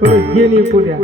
थोडं घेणे पुण्या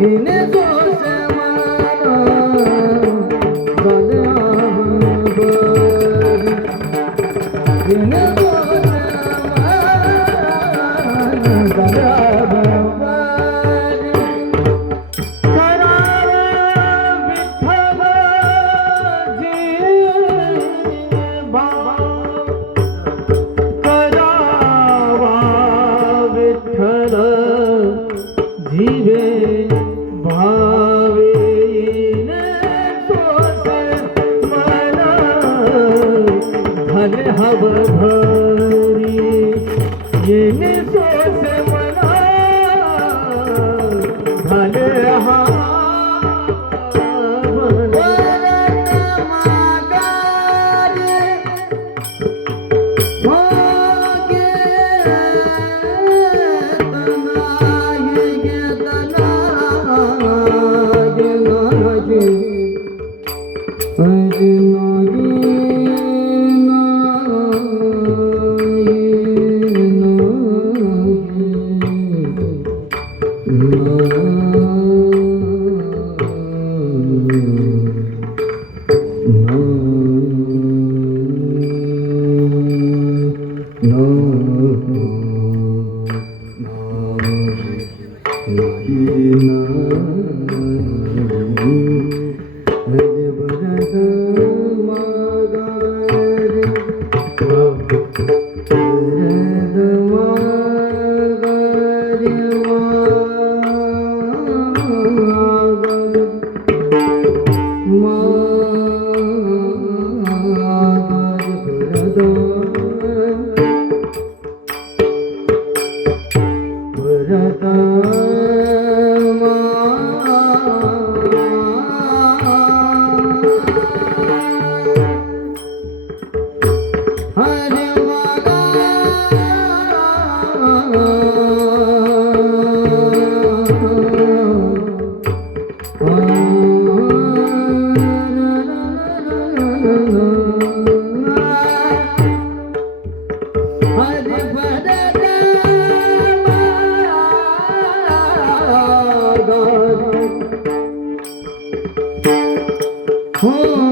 এনে Mm-hmm. Oh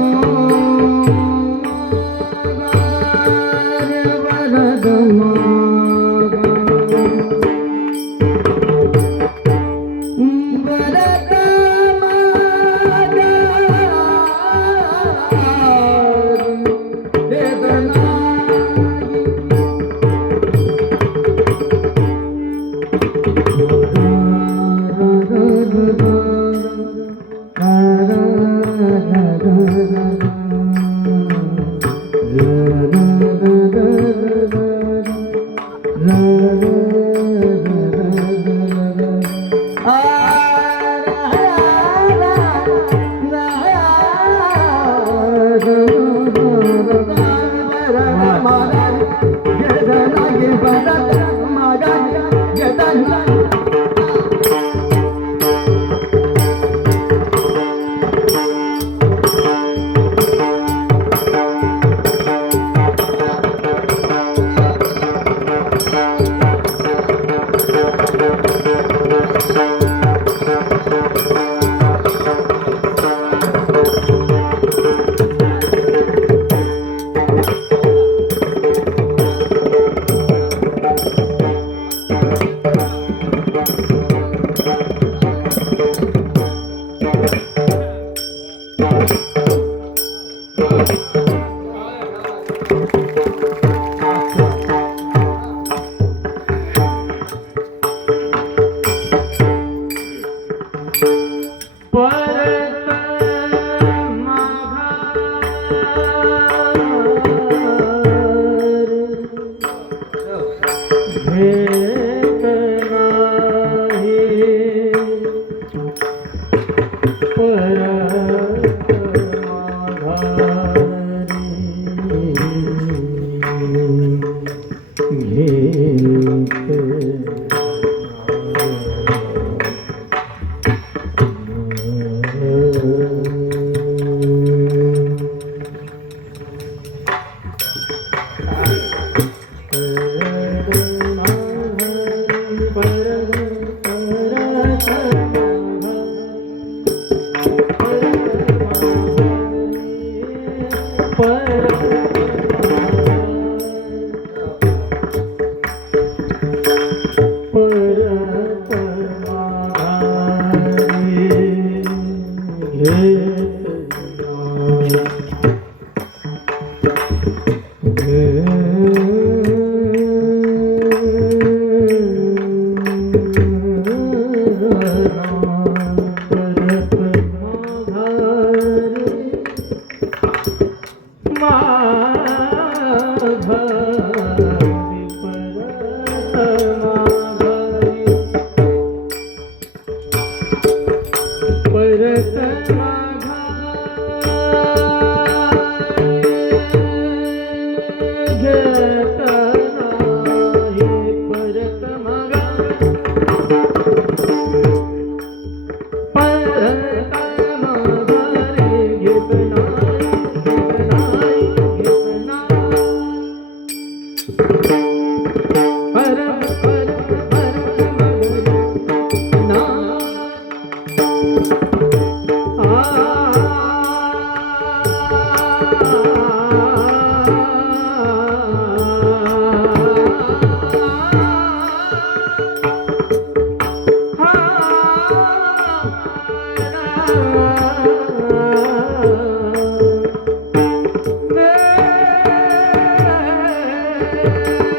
Música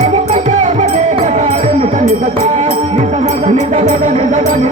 sa ni